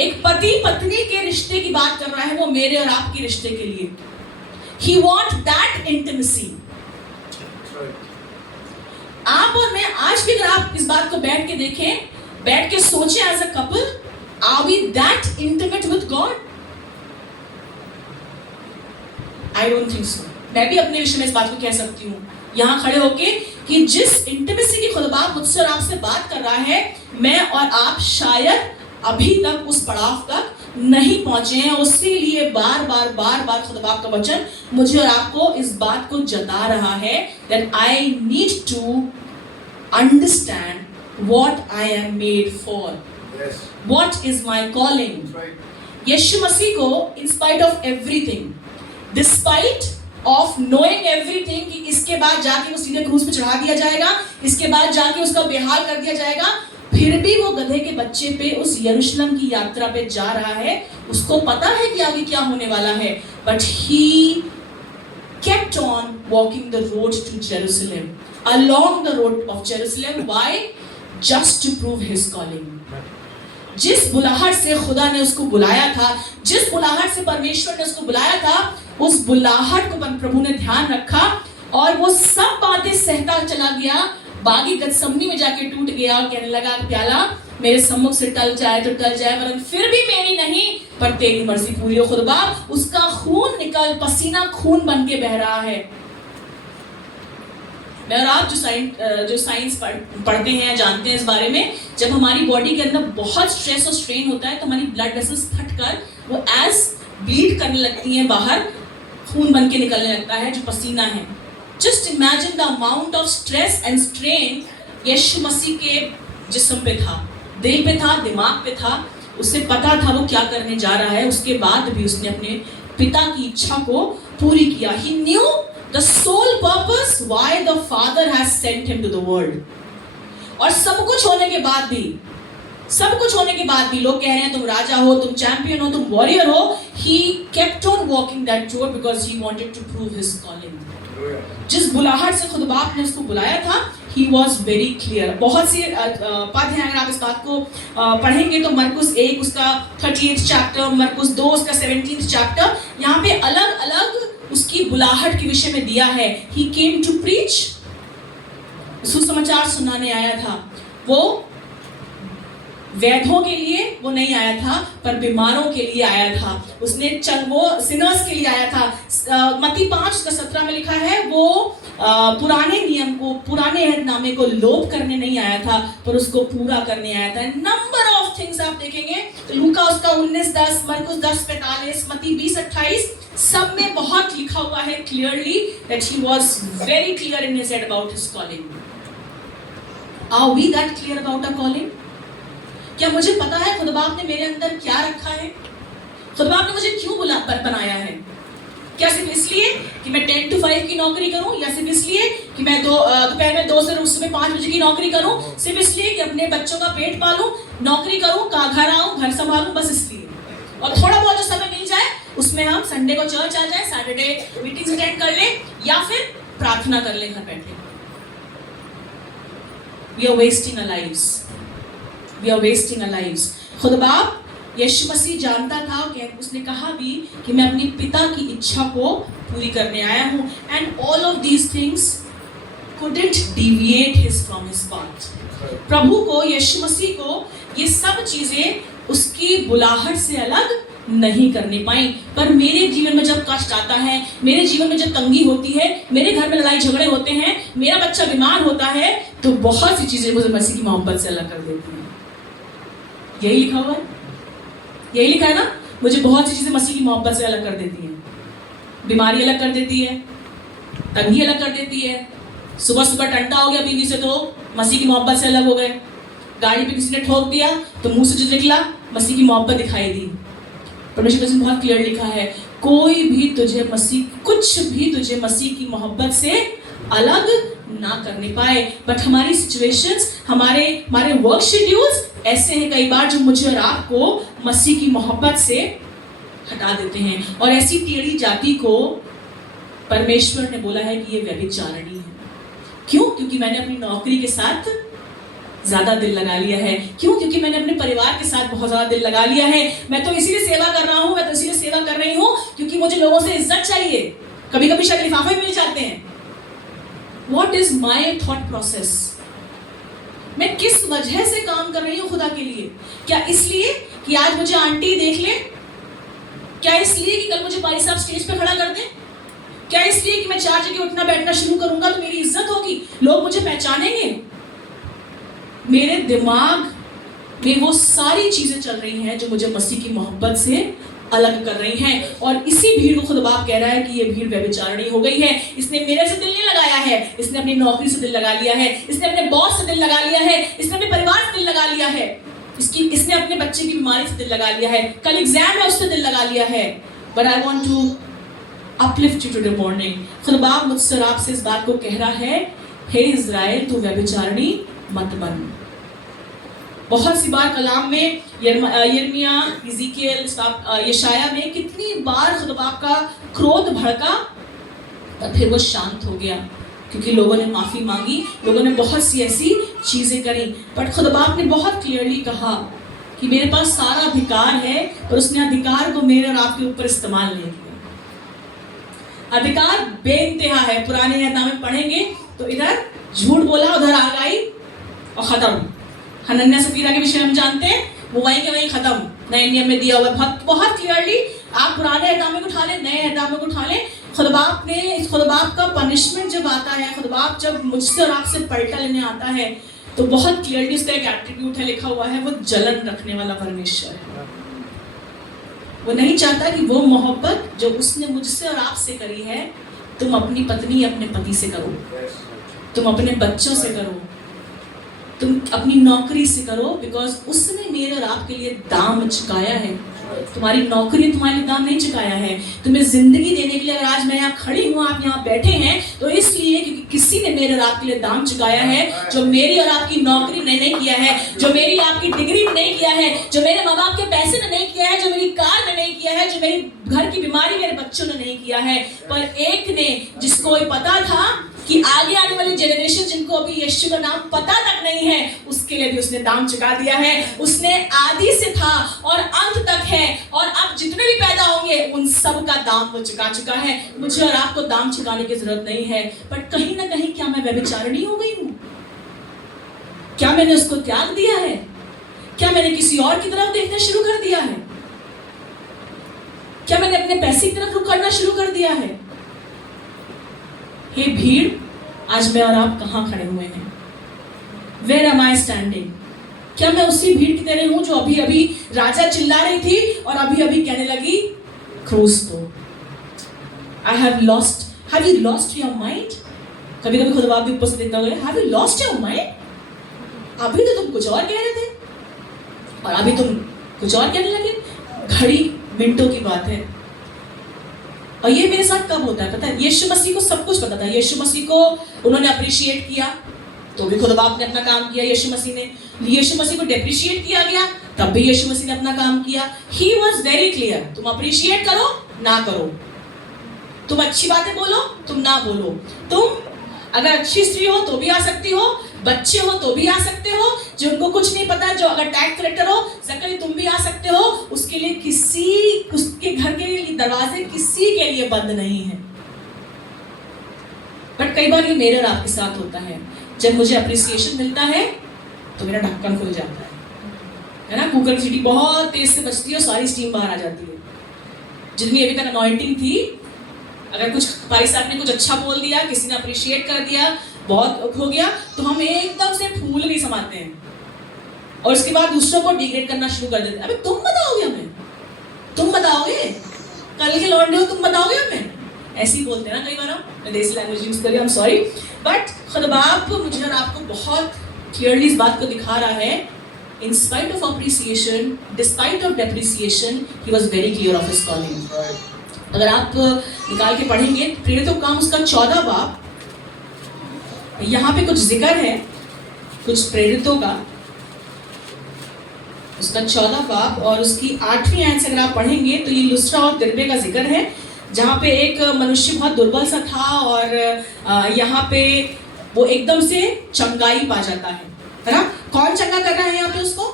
एक पति पत्नी के रिश्ते की बात कर रहा है वो मेरे और आपके रिश्ते के लिए। He wants that intimacy. आप और मैं आज भी अगर आप इस बात को बैठ के देखें, बैठ के सोचें as a couple, are we that intimate with God? I don't think so. मैं भी अपने विषय में इस बात को कह सकती हूँ यहाँ खड़े होके कि जिस इंटिमेसी की खुदा बाप मुझसे और आपसे बात कर रहा है, मैं और आप शायद अभी तक उस पड़ाव तक नहीं पहुंचे हैं। उसके लिए बार बार खुदा का वचन मुझे और आपको इस बात को जता रहा है that I need to understand what I am made for. Yes. What is my calling? Right. यीशु मसीह को in spite of everything, despite of knowing everything कि इसके बाद जाके वो सीधे क्रूस पे चढ़ा दिया जाएगा, इसके बाद जाके उसका बेहाल कर दिया जाएगा, फिर भी वो गधे के बच्चे पे उस यरूशलेम की यात्रा पे जा रहा है। उसको पता है कि आगे क्या होने वाला है, but he kept on walking the road to Jerusalem, along the road of Jerusalem. Why? Just to prove his calling. जिस बुलाहट से खुदा ने उसको बुलाया था, जिस बुलाहट से परमेश्वर ने उसको बुलाया था, उस बुलाहट को प्रभु ने ध्यान रखा और वो सब बातें सहता चला गया। बागी गतसमनी में जाके टूट गया और कहने लगा, प्याला मेरे सम्मुख से टल जाए तो टल जाए, वरन फिर भी मेरी नहीं पर तेरी मर्जी पूरी हो। खुदा उसका खून निकल, पसीना खून बन के बह रहा है। मैं और आप जो साइंस पढ़ते हैं, जानते हैं इस बारे में, जब हमारी बॉडी के अंदर बहुत स्ट्रेस और स्ट्रेन होता है तो हमारी ब्लड वेसल्स फटकर वो एज ब्लीड करने लगती हैं, बाहर खून बन के निकलने लगता है जो पसीना है। Just imagine the amount of stress and strain यीशु मसीह के जिस्म पे था, दिल पे था, दिमाग पे था। उसे पता था वो क्या करने जा रहा है, उसके बाद भी उसने अपने पिता की इच्छा को पूरी किया। He knew the sole purpose why the Father has sent him to the world. और सब कुछ होने के बाद भी लोग कह रहे हैं तुम राजा हो, तुम चैंपियन हो, तुम वॉरियर हो, he kept on walking that road because he wanted to prove his calling. जिस बुलाहट से खुद बाप ने उसको बुलाया था, he was very clear. बहुत सी पद हैं, अगर आप इस बात को पढ़ेंगे तो मरकुस 1 उसका 38th चैप्टर, मरकुस 2 उसका 17th चैप्टर, यहाँ पे अलग अलग उसकी बुलाहट के विषय में दिया है। He came to preach, सुसमाचार सुनाने आया था। वो वैधों के लिए वो नहीं आया था, पर बीमारों के लिए आया था। उसने वो सिनर्स के लिए आया था। मत्ती 5:17 में लिखा है, वो पुराने नियम को, पुराने अहदनामे को लोप करने नहीं आया था, पर उसको पूरा करने आया था। नंबर ऑफ थिंग्स आप देखेंगे तो लूका उसका 19:10, मरकुस 10:45, मत्ती 20:28, सब में बहुत लिखा हुआ है clearly that he was very clear in his head about his calling. Are we that clear about our calling? क्या मुझे पता है खुदा बाप ने मेरे अंदर क्या रखा है? खुदा बाप ने मुझे क्यों बनाया है? क्या सिर्फ इसलिए कि मैं 10 to 5 की नौकरी करूं, या सिर्फ इसलिए कि मैं दोपहर में 2 से सुबह 5 बजे की नौकरी करूं, सिर्फ इसलिए कि अपने बच्चों का पेट पालूं, नौकरी करूं, घर आऊं, घर संभालूं, बस इसलिए? और थोड़ा बहुत जो समय मिल जाए उसमें हम संडे को चर्च आ जाए, सैटरडे मीटिंग्स अटेंड कर ले, या फिर प्रार्थना कर ले घर बैठे। We are wasting our lives. We are wasting our lives. खुदा बाप यीशु मसीह जानता था कि उसने कहा भी कि मैं अपनी पिता की इच्छा को पूरी करने आया हूँ, and all of these things couldn't deviate his from his path. प्रभु को, यीशु मसीह को ये सब चीजें उसकी बुलाहट से अलग नहीं करने पाई। पर मेरे जीवन में जब कष्ट आता है, मेरे जीवन में जब तंगी होती है, मेरे घर में लड़ाई झगड़े होते हैं, मेरा बच्चा बीमार होता है, तो बहुत सी चीजें मुझे मसीह की मोहब्बत से अलग कर देती हैं। यही लिखा हुआ है, यही लिखा है ना, मुझे बहुत सी चीजें मसीह की मोहब्बत से अलग कर देती हैं। बीमारी अलग कर देती है, तंगी अलग कर देती है, सुबह सुबह टंटा हो गया बीवी से तो मसीह की मोहब्बत से अलग हो गए, गाड़ी पे किसी ने ठोक दिया तो मुंह से जो निकला मसीह की मोहब्बत दिखाई दी। परमेश्वर ने बहुत क्लियर लिखा है, कोई भी तुझे मसीह, कुछ भी तुझे मसीह की मोहब्बत से अलग ना करने पाए। बट हमारी सिचुएशंस, हमारे वर्क शेड्यूल्स ऐसे हैं कई बार जो मुझे और आपको मसीह की मोहब्बत से हटा देते हैं। और ऐसी टेढ़ी जाति को परमेश्वर ने बोला है कि ये व्यभिचारिणी है। क्यों? क्योंकि मैंने अपनी नौकरी के साथ ज्यादा दिल लगा लिया है। क्यों? क्योंकि मैंने अपने परिवार के साथ बहुत ज्यादा दिल लगा लिया है। मैं तो इसीलिए सेवा कर रहा हूँ, मैं तो इसीलिए सेवा कर रही हूँ क्योंकि मुझे लोगों से इज्जत चाहिए, कभी कभी शायद लिफाफे मिल जाते हैं। What is my thought process? मैं किस वजह से काम कर रही हूँ खुदा के लिए? क्या इसलिए कि आज मुझे आंटी देख ले? क्या इसलिए कि कल मुझे भाई साहब स्टेज पे खड़ा कर दें? क्या इसलिए कि मैं 4 जगह उठना बैठना शुरू करूंगा तो मेरी इज्जत होगी, लोग मुझे पहचानेंगे? मेरे दिमाग में वो सारी चीजें चल रही हैं जो मुझे मसीह की मोहब्बत से अलग कर रही हैं। और इसी भीड़ को खुद बाप कह रहा है कि ये भीड़ व्यभिचारिणी हो गई है। इसने मेरे से दिल नहीं लगाया है, इसने अपनी नौकरी से दिल लगा लिया है, इसने अपने बॉस से दिल लगा लिया है, इसने अपने परिवार से दिल लगा लिया है, इसने अपने बच्चे की बीमारी से दिल लगा लिया है, कल एग्जाम है उससे दिल लगा लिया है। But I want to uplift you today morning. खुद बाप मुझसे आपसे इस बात को कह रहा है, हे इज़राइल तू व्यभिचारिणी मत बन। बहुत सी बार कलाम में यिर्मयाह, इज़ीकियल, यशायाह में कितनी बार खुदा बाप का क्रोध भड़का और फिर वो शांत हो गया, क्योंकि लोगों ने माफ़ी मांगी, लोगों ने बहुत सी ऐसी चीज़ें करी। बट खुदा बाप ने बहुत क्लियरली कहा कि मेरे पास सारा अधिकार है, पर उसने अधिकार को मेरे और आपके ऊपर इस्तेमाल नहीं किया। अधिकार बेइंतहा है। पुराने नियम में पढ़ेंगे तो इधर झूठ बोला, उधर आग आई और खत्म। हनन्याह सफीरा के विषय हम जानते हैं, वो वहीं के वहीं खत्म। नए नियम में दिया हुआ बहुत क्लियरली। आप पुराने एहदाम को उठा लें, नए एहदाम को उठा लें, खुदा बाप का पनिशमेंट जब आता है, खुदा बाप जब मुझसे और आपसे पलटा लेने आता है, तो बहुत क्लियरली उसका एक एट्रीब्यूट है, लिखा हुआ है, वो जलन रखने वाला परमेश्वर है। वो नहीं चाहता कि वो मोहब्बत जो उसने मुझसे और आपसे करी है, तुम अपनी पत्नी या अपने पति से करो, तुम अपने बच्चों से करो, तुम अपनी नौकरी से करो, बिकॉज उसने मेरे और आपके लिए दाम चुकाया है। तुम्हारी नौकरी तुम्हारे लिए दाम नहीं चुकाया है। तुम्हें जिंदगी देने के लिए अगर आज मैं यहाँ खड़ी हूँ, आप यहाँ बैठे हैं, तो इसलिए क्योंकि किसी ने मेरे और आपके लिए दाम चुकाया है। जो मेरी और आपकी नौकरी ने नहीं किया है, जो मेरी आपकी डिग्री ने नहीं किया है, जो मेरे माँ बाप के पैसे ने नहीं किया है, जो मेरी कार ने नहीं किया है, जो मेरी घर की बीमारी मेरे बच्चों ने नहीं किया है, पर एक ने, जिसको ये पता था कि आगे आने वाली जनरेशन जिनको अभी यीशु का नाम पता तक नहीं है, उसके लिए भी उसने दाम चुका दिया है। उसने आदि से था और अंत तक है, और अब जितने भी पैदा होंगे उन सब का दाम वो चुका चुका है। मुझे और आपको दाम चुकाने की जरूरत नहीं है। पर कहीं ना कहीं क्या मैं व्यभिचारिणी हो गई हूँ? क्या मैंने उसको त्याग दिया है? क्या मैंने किसी और की तरफ देखना शुरू कर दिया है? क्या मैंने अपने पैसे की तरफ रुख करना शुरू कर दिया है? हे भीड़, आज मैं और आप कहाँ खड़े हुए हैं? Where am I standing? क्या मैं उसी भीड़ की तरह हूँ जो अभी अभी राजा चिल्ला रही थी और अभी अभी कहने लगी क्रूस दो? Have you lost your mind? कभी कभी खुद बाप भी ऊपर से देखता हुआ, have you lost your mind? अभी तो तुम कुछ और कह रहे थे और अभी तुम कुछ और कहने लगे। घड़ी मिनटों की बात है। और ये मेरे साथ कब होता है पता है? यीशु मसीह को सब कुछ पता था। यीशु मसीह को उन्होंने अप्रिशिएट किया तो भी खुद बाप ने अपना काम किया। यीशु मसीह को डेप्रिशिएट किया गया तब भी यीशु मसीह ने अपना काम किया। ही वॉज वेरी क्लियर, तुम अप्रिशिएट करो ना करो, तुम अच्छी बातें बोलो तुम ना बोलो, तुम अगर अच्छी स्त्री हो तो भी आ सकती हो, बच्चे हो तो भी आ सकते हो, जो उनको कुछ नहीं पता, जो अगर टैग कलेक्टर हो जकरी तुम भी आ सकते हो। उसके लिए उसके घर के लिए दरवाजे किसी के लिए बंद नहीं है। बट कई बार ये मेरे और आपके साथ होता है। जब मुझे अप्रिसिएशन मिलता है तो मेरा ढक्कन खुल जाता है ना। कुकर की सीटी बहुत तेज से बजती है और सारी स्टीम बाहर आ जाती है। जितनी अभी तक अनॉइंटिंग थी, अगर कुछ भाई साहब ने कुछ अच्छा बोल दिया, किसी ने अप्रिशिएट कर दिया, बहुत हो गया, तो हम एकदम से फूल नहीं समाते हैं और उसके बाद दूसरों को डिग्रेड करना शुरू कर देते हैं। अबे तुम बताओगे हमें, तुम बताओगे, कल के लौंडे हो तुम बताओगे हमें, ऐसे ही बोलते हैं ना कई बार। मैं देसी लैंग्वेज यूज करी, आई एम सॉरी, बट खुद बाप मुझे और आपको बहुत क्लियरली इस बात को दिखा रहा है। In spite of appreciation, despite of depreciation, he was very clear of his calling. अगर आप निकाल के पढ़ेंगे प्रेरितों का काम उसका 14 बाब, यहाँ पे कुछ जिक्र है कुछ प्रेरितों का, उसका 14 बाब और उसकी 8वीं आयत से अगर आप पढ़ेंगे तो ये लुस्त्रा और दिरबे का जिक्र है, जहाँ पे एक मनुष्य बहुत दुर्बल सा था और यहाँ पे वो एकदम से चंगाई पा जाता है ना। कौन चंगा कर रहा है यहाँ पे उसको?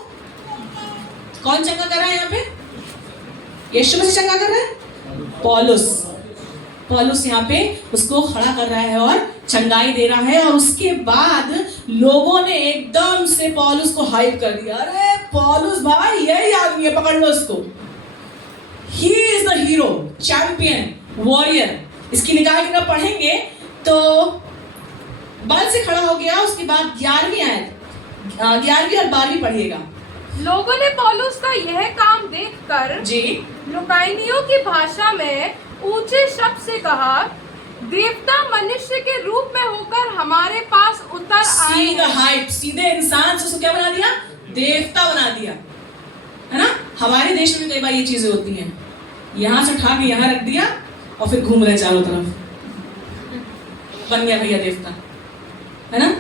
कौन चंगा कर रहा है यहाँ पे? यीशु मसीह चंगा कर रहा है। पौलुस यहाँ पे उसको खड़ा कर रहा है और चंगाई दे रहा है। और उसके बाद लोगों ने एकदम से पौलुस को हाइप कर दिया, अरे पौलुस भाई यही आदमी है, पकड़ लो इसको, he is the hero, champion, warrior. इसकी निकाल के पढ़ेंगे तो बल से खड़ा हो गया। उसके बाद 11वीं और 12वीं पढ़िएगा। लोगों ने पौलुस का यह काम देखकर जी लुकाइनियों की भाषा में ऊंचे शब्द से कहा, देवता मनुष्य के रूप में होकर हमारे पास उतर आए हैं। सीधे इंसान से उसको क्या बना दिया? देवता बना दिया, है ना। हमारे देश में कई बार ये चीजें होती हैं, यहाँ से उठा के यहाँ रख दिया और फिर घूम रहे चारों तरफ, बन गया भैया देवता, है ना।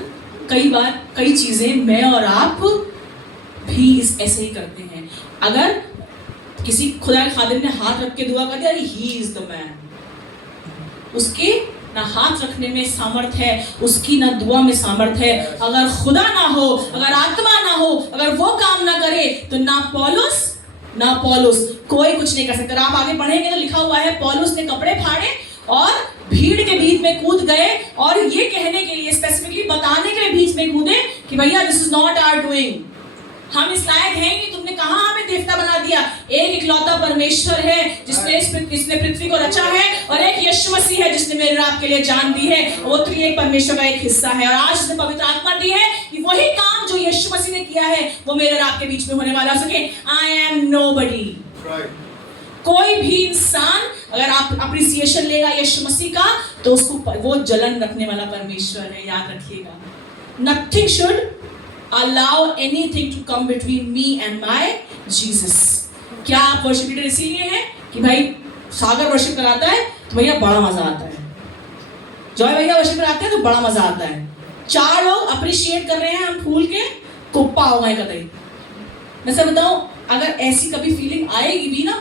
कई बार कई चीजें मैं और आप भी ऐसे ही करते हैं। अगर किसी खुदा के खादिम ने हाथ रख के दुआ कर दिया, ही इज द मैन, उसके ना हाथ रखने में सामर्थ है, उसकी ना दुआ में सामर्थ है। अगर खुदा ना हो, अगर आत्मा ना हो, अगर वो काम ना करे तो ना पौलुस कोई कुछ नहीं कर सकता। आप आगे पढ़ेंगे तो लिखा हुआ है, पौलुस ने कपड़े फाड़े और भीड़ के बीच में कूद गए और ये कहने के लिए, स्पेसिफिकली बताने के लिए बीच में कूदे कि भैया this is not our doing, हम इस लायक हैं नहीं, तुमने कहां हमें देवता बना दिया। एक इकलौता परमेश्वर है जिसने पृथ्वी को रचा है, और एक यीशु मसीह है जिसने मेरे आपके लिए जान दी है। वो त्रिएक परमेश्वर का एक हिस्सा है, और आज उसने पवित्र आत्मा दी है कि वही काम जो यीशु मसीह ने किया है वो मेरे और आपके बीच में होने वाला हो सके। I am nobody. कोई भी इंसान अगर आप अप्रिसिएशन लेगा यीशु मसीह का, तो उसको वो जलन रखने वाला परमेश्वर है, याद रखिएगा। Nothing should allow anything to come between me and my Jesus। क्या आप वर्शिप लीडर इसीलिए हैं कि भाई सागर वर्शिप कराता है तो भैया बड़ा मजा आता है, जॉय भैया वर्शिप कराते हैं तो बड़ा मजा आता है, 4 लोग अप्रिशिएट कर रहे हैं, हम फूल के कुप्पा हो गए कतई। मैं सर बताऊं, अगर ऐसी कभी फीलिंग आएगी भी ना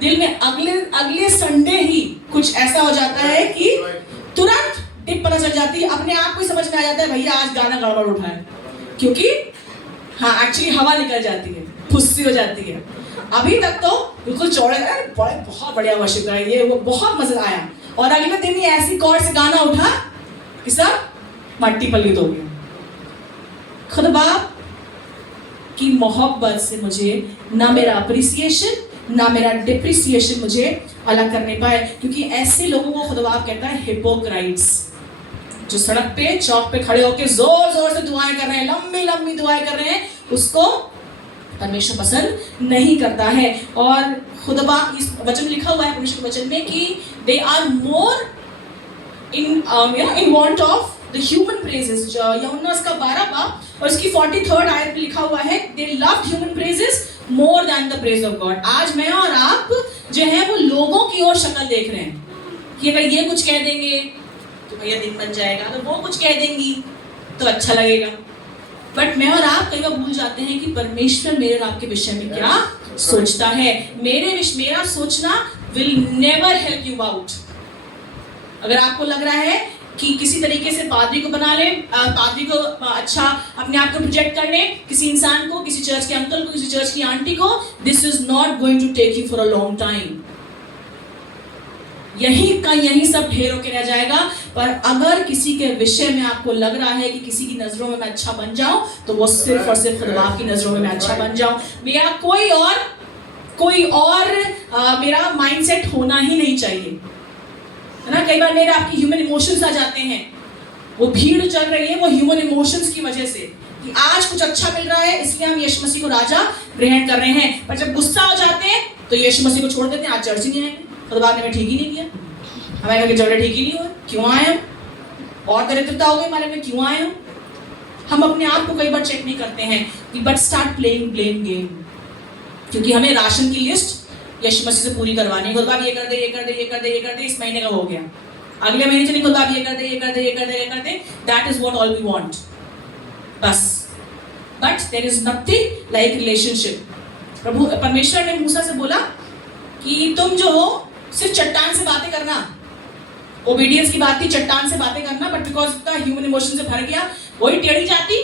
दिल में, अगले संडे ही कुछ ऐसा हो जाता है कि तुरंत टिप पता चल जाती है, अपने आप को ही समझ में आ जाता है भैया आज गाना गड़बड़ उठा है, क्योंकि हाँ एक्चुअली हवा निकल जाती है, फुस्सी हो जाती है। अभी तक तो बिल्कुल चौड़े बहुत बढ़िया वर्शिप रहा ये, वो बहुत मजा आया, और अगले दिन ही ऐसी कॉर्ड से गाना उठा कि सब मट्टी पल्ली हो गया। खुद बाप की मोहब्बत से मुझे ना मेरा अप्रिसिएशन ना मेरा डिप्रिसिएशन मुझे अलग करने पाए, क्योंकि ऐसे लोगों को खुद बाप कहता है हिपोक्राइट्स, जो सड़क पे चौक पे खड़े होकर जोर जोर से दुआएं कर रहे हैं, लंबी लंबी दुआएं कर रहे हैं, उसको परमेश्वर पसंद नहीं करता है। और खुदा इस वचन लिखा हुआ है परमेश्वर के वचन में कि they are more in want of the human praises. यूहन्ना उसका 12 बाब और उसकी 43rd आयत में लिखा हुआ है, they loved human praises more than the praise of God. आज मैं और आप जो है वो लोगों की ओर शक्ल देख रहे हैं कि अगर ये कुछ कह देंगे तो भैया दिन बन जाएगा, अगर वो कुछ कह देंगी तो अच्छा लगेगा। बट मैं और आप कई बार भूल जाते हैं कि परमेश्वर मेरे और आपके विषय में क्या सोचता है। मेरा सोचना will never help you out. अगर आपको लग रहा है कि किसी तरीके से पादरी को बना ले, पादरी को अच्छा अपने आप को प्रोजेक्ट कर ले, किसी इंसान को, किसी चर्च के अंकल को, किसी चर्च की आंटी को, this is not going to take you for a long time. यही सब ढेर होके रह जाएगा। पर अगर किसी के विषय में आपको लग रहा है कि किसी की नजरों में मैं अच्छा बन जाऊं, तो वो सिर्फ और सिर्फ खुदा की नजरों में मैं अच्छा बन जाऊं। मेरा कोई और मेरा माइंडसेट होना ही नहीं चाहिए, है ना। कई बार मेरे आपके ह्यूमन इमोशंस आ जाते हैं, वो भीड़ चल रही है वो ह्यूमन इमोशंस की वजह से कि आज कुछ अच्छा मिल रहा है इसलिए हम यीशु मसीह को राजा ग्रहण कर रहे हैं। पर जब गुस्सा हो जाते हैं तो यीशु मसीह को छोड़ देते हैं, आज चर्च ही नहीं आएंगे, खुदा ने ठीक ही नहीं किया, हमारे घर के झगड़े ठीक ही नहीं हुए, क्यों आए हम, और दरिद्रता हो गई हमारे में, क्यों आए हम अपने आप को कई बार चेक नहीं करते हैं। But start playing blame game, क्योंकि हमें राशन की लिस्ट यीशु मसीह से पूरी करवानी है। खुदा ये कर दे, ये कर दे, ये कर दे, ये कर दे, इस महीने का हो गया, अगले महीने चलिए खुदा ये कर दे, ये कर दे, ये कर दे, ये कर दे। That is what all we want, बस। But there is nothing like relationship. प्रभु परमेश्वर ने मूसा से बोला कि तुम जो हो सिर्फ चट्टान से बातें करना, ओबीडियंस की बात थी, चट्टान से बातें करना, बट बिकॉज उसका ह्यूमन इमोशन से भर गया, वही टेढ़ी जाती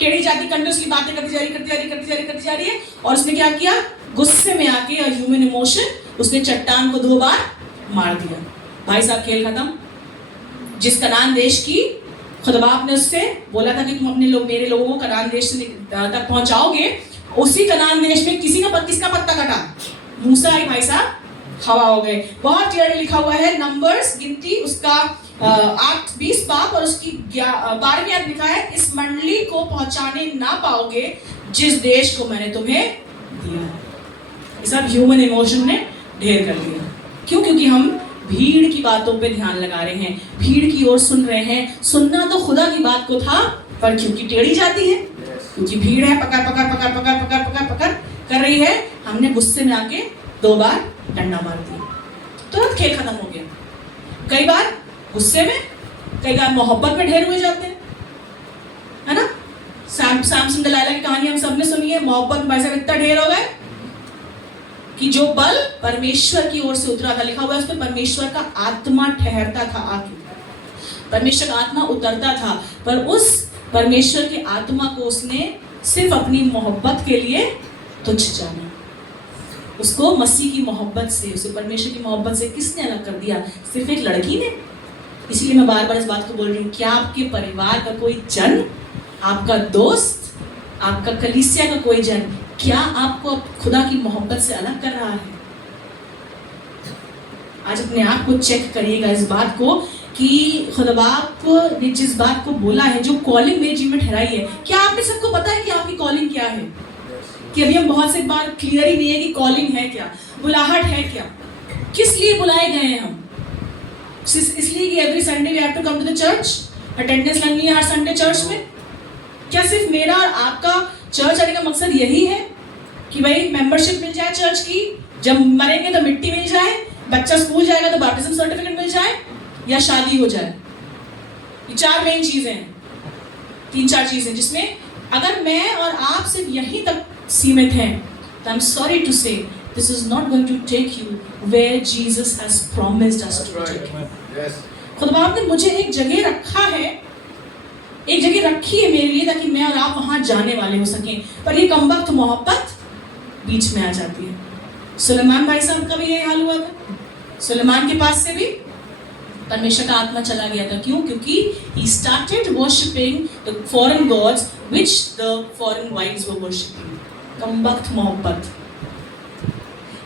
कंटिन्यूसली बातें करती जा रही है। और उसने क्या किया, गुस्से में आके और ह्यूमन इमोशन, उसने चट्टान को 2 बार मार दिया। भाई साहब खेल खत्म। जिस कनान देश की खुदा ने उससे बोला था कि तुम अपने मेरे लोगों को कनान देश तक पहुंचाओगे, उसी कनान देश में किसका पत्ता कटा, मूसा ही भाई साहब हवा हो गए। बहुत क्लियरली लिखा हुआ है, नंबर्स गिनती उसका 8 20 बाप और उसकी 12वीं आयत लिखा है, इस मंडली को पहुंचाने ना पाओगे जिस देश को मैंने तुम्हें दिया है। ये सब ह्यूमन इमोशन ने ढेर कर दिया। क्यों? क्योंकि हम भीड़ की बातों पे ध्यान लगा रहे हैं, भीड़ की ओर सुन रहे हैं। सुनना तो खुदा की बात को था, पर क्योंकि टेढ़ी जाती है, क्योंकि भीड़ है, पकड़ पकड़ पकड़ पकड़ पकड़ पकड़ पकड़ कर रही है, हमने गुस्से में आके 2 बार डंडा मार दिया, तुरंत खेल खत्म हो गया। कई बार गुस्से में, कई बार मोहब्बत में ढेर हुए जाते हैं, है ना। सैमसन दलाइला की कहानी हम सबने सुनी है। मोहब्बत में ऐसा इतना ढेर हो गए कि जो बल परमेश्वर की ओर से उतरा था, लिखा हुआ है उसमें परमेश्वर का आत्मा ठहरता था आके, परमेश्वर का आत्मा उतरता था, पर उस परमेश्वर की आत्मा को उसने सिर्फ अपनी मोहब्बत के लिए तुच्छ जाना। उसको मसीह की मोहब्बत से, उसे परमेश्वर की मोहब्बत से किसने अलग कर दिया? सिर्फ एक लड़की ने। इसीलिए मैं बार बार इस बात को बोल रही हूँ, क्या आपके परिवार का कोई जन, आपका दोस्त, आपका कलीसिया का कोई जन, क्या आपको खुदा की मोहब्बत से अलग कर रहा है? आज अपने आप को चेक करिएगा इस बात को कि खुदा ने जिस बात को बोला है, जो कॉलिंग मेरे जीवन में ठहराई है, क्या आपने सबको पता है कि आपकी कॉलिंग क्या है? कि अभी हम बहुत से बार क्लियर ही नहीं है कि कॉलिंग है क्या, बुलाहट है क्या, किस लिए बुलाए गए हैं हम? इसलिए कि every Sunday we have to come to the church, attendance लगनी है हर संडे चर्च में। क्या सिर्फ मेरा और आपका चर्च आने का मकसद यही है कि भाई मेंबरशिप मिल जाए चर्च की, जब मरेंगे तो मिट्टी मिल जाए, बच्चा स्कूल जाएगा तो बैप्टिज्म सर्टिफिकेट मिल जाए, या शादी हो जाए? ये 4 मेन चीजें हैं, 3-4 चीजें, जिसमें अगर मैं और आप सिर्फ यहीं तक सीमित हैं, तो आई एम सॉरी टू से this is not going to take you where Jesus has promised us to take you. खुदा ने मुझे एक जगह रखा है, एक जगह रखी है मेरे लिए, ताकि मैं और आप वहां जाने वाले हो सकें, पर ये कमबख्त मोहब्बत बीच में आ जाती है। सुलेमान भाई साहब का भी यही हाल हुआ था। सुलेमान के पास से भी परमेश्वर का आत्मा चला गया था। क्यों? क्योंकि he started worshipping the foreign gods which the foreign wives were worshipping. कमबख्त मोहब्बत।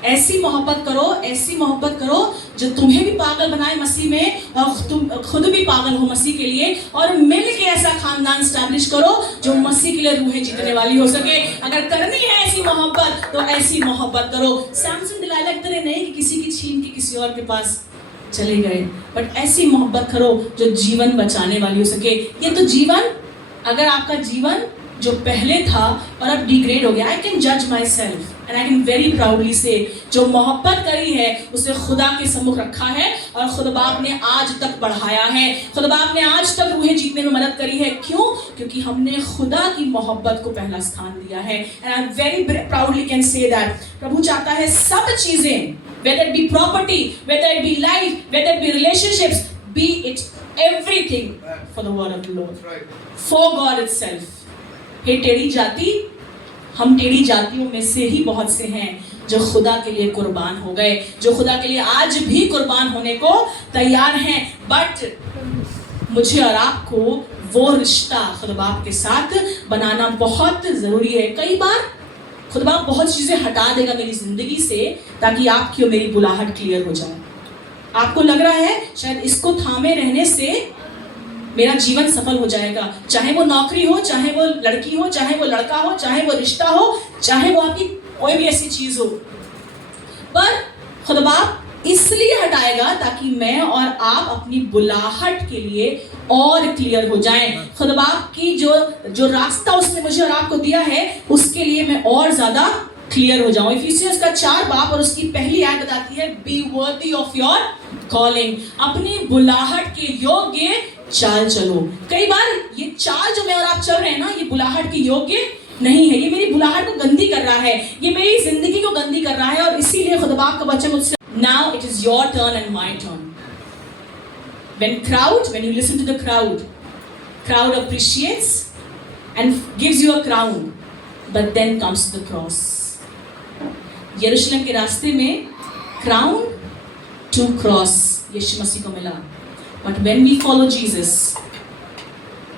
ऐसी मोहब्बत करो, ऐसी मोहब्बत करो जो तुम्हें भी पागल बनाए मसीह में, और तुम खुद भी पागल हो मसीह के लिए, और मिल के ऐसा खानदान स्टैब्लिश करो जो मसीह के लिए रूहें जीतने वाली हो सके। अगर करनी है ऐसी मोहब्बत तो ऐसी मोहब्बत करो। सैमसन दलाइला की तरह नहीं कि किसी की छीन के किसी और के पास चले गए, बट ऐसी मोहब्बत करो जो जीवन बचाने वाली हो सके। ये तो जीवन, अगर आपका जीवन जो पहले था और अब डिग्रेड हो गया, आई कैन जज my self and I can very proudly से, जो मोहब्बत करी है उसे खुदा के सम्मुख रखा है, और खुदा बाप ने आज तक बढ़ाया है, खुदा बाप ने आज तक रूहें जीतने में मदद करी है। क्यों? क्योंकि हमने खुदा की मोहब्बत को पहला स्थान दिया है। And I very proudly can say that प्रभु चाहता है सब चीजें, whether it be property, whether it be life, whether it be relationships, be it everything for the word of the Lord, for God itself. हे टेढ़ी जाति, हम टेढ़ी जातियों में से ही बहुत से हैं जो खुदा के लिए कुर्बान हो गए, जो खुदा के लिए आज भी कुर्बान होने को तैयार हैं, बट मुझे और आपको वो रिश्ता खुदा बाप के साथ बनाना बहुत जरूरी है। कई बार खुदा बाप बहुत चीजें हटा देगा मेरी जिंदगी से, ताकि आपकी और मेरी बुलाहट क्लियर हो जाए। आपको लग रहा है शायद इसको थामे रहने से मेरा जीवन सफल हो जाएगा, चाहे वो नौकरी हो, चाहे वो लड़की हो, चाहे वो लड़का हो, चाहे वो रिश्ता हो, चाहे वो आपकी कोई भी ऐसी चीज हो, पर खुदा बाप इसलिए हटाएगा ताकि मैं और आप अपनी बुलाहट के लिए और क्लियर हो जाएं। खुदा बाप की जो रास्ता उसने मुझे और आपको दिया है, उसके लिए मैं और ज्यादा क्लियर हो जाऊं। इफिसियंस का 4 बाब और उसकी पहली आयत बताती है, be worthy of your calling, अपनी बुलाहट के योग्य चाल चलो। कई बार ये चाल जो मैं और आप चल रहे हैं ना, ये बुलाहट के योग्य नहीं है, ये मेरी बुलाहट को गंदी कर रहा है, ये मेरी जिंदगी को गंदी कर रहा है, और इसीलिए खुदा बाप का बच्चा मुझसे, now it is your turn and my turn. when you listen to the crowd appreciates and gives you a crown, but then comes the cross. यरूशलेम के रास्ते में क्राउन टू क्रॉस यीशु मसीह को मिला, but when we follow Jesus,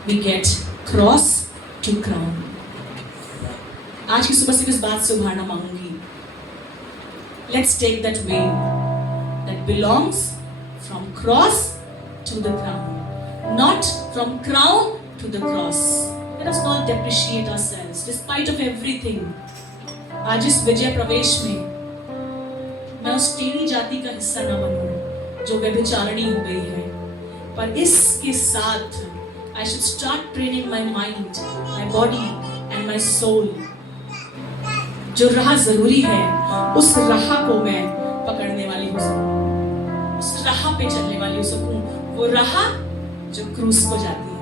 we get cross to crown. आज की सुबह सिर्फ इस बात से उभारना मांगूंगी, let's take that way that belongs from cross to the crown, not from crown to the cross. Let us not depreciate ourselves despite of everything. आज इस विजय प्रवेश में मैं उस टेढ़ी जाति का हिस्सा न बनूं जो व्यभिचारिणी हो गई है, पर इसके साथ I should start training my mind, my body and my soul. जो राह जरूरी है उस राह को मैं पकड़ने वाली हो सकूं, उस राह पे चलने वाली हो सकूं, वो राह जो क्रूस को जाती है।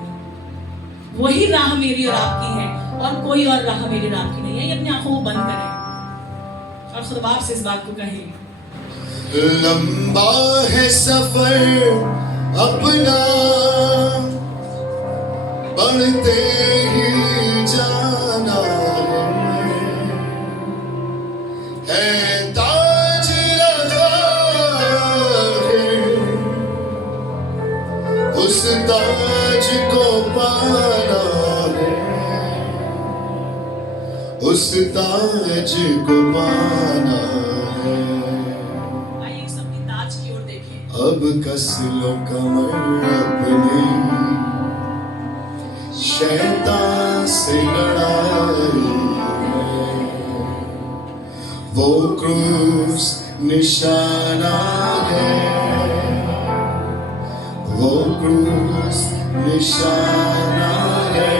वही राह मेरी और आपकी है और कोई और राह मेरी और आपकी नहीं है। ये अपनी आंखों को बंद करें और खुद बाप से इस बात को कहें। लंबा है सफर अपना, बढ़ते ही जाना है ताज रखा है, उस ताज को पाना है, उस ताज को पाना है। आइए सबकी ताज की ओर देखें। अब कस लो कमर अपनी, शैतान से लड़ाई है, वो क्रूस निशाना है, वो क्रूस निशाना है,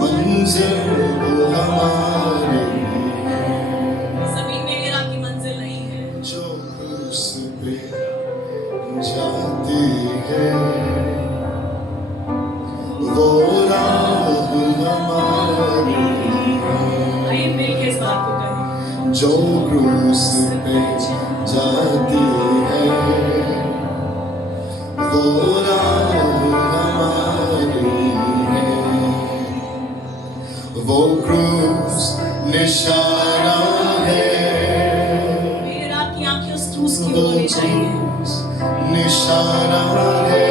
मंजिल वो हमारी जमीन में मेरा की मंजिल नहीं है, जो क्रूस पे जाती है, वो राह हमारी है। आइए मिलके इस बात को कहें। जो क्रूस पे जाती है, वो राह हमारी है, वो क्रूस निशाना है, मेरे रात की आंखें उस क्रूस की ओर होनी चाहिए। निशाना है,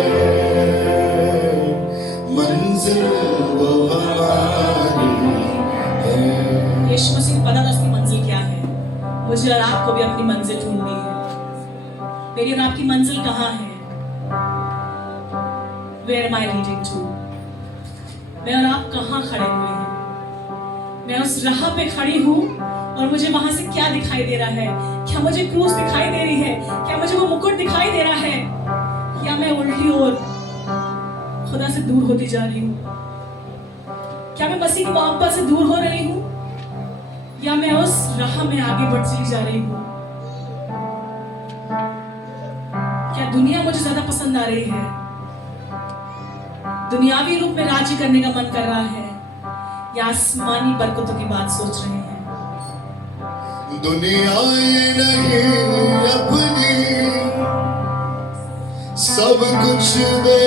मंजिल वो हमारी है। यीशु मसीह को पता था उसकी मंजिल क्या है। मुझे और आपको भी अपनी मंजिल ढूंढनी है। मेरी और आपकी मंजिल कहाँ है? Where am I leading to? मैं और आप कहाँ खड़े हुए हैं? मैं उस राह पे खड़ी हूँ और मुझे वहां से क्या दिखाई दे रहा है? क्या मुझे क्रूस दिखाई दे रही है? क्या मुझे वो मुकुट दिखाई दे रहा है? या मैं उल्टी ओर खुदा से दूर होती जा रही हूँ? क्या मैं मसीह की मोहब्बत से दूर हो रही हूँ या मैं उस राह में आगे बढ़ चली जा रही हूँ? क्या दुनिया मुझे ज्यादा पसंद आ रही है? दुनियावी रूप में राज्य करने का मन कर रहा है या आसमानी बरकतों की बात सोच रहे हैं? दुनिया ये नहीं अपनी, सब कुछ दे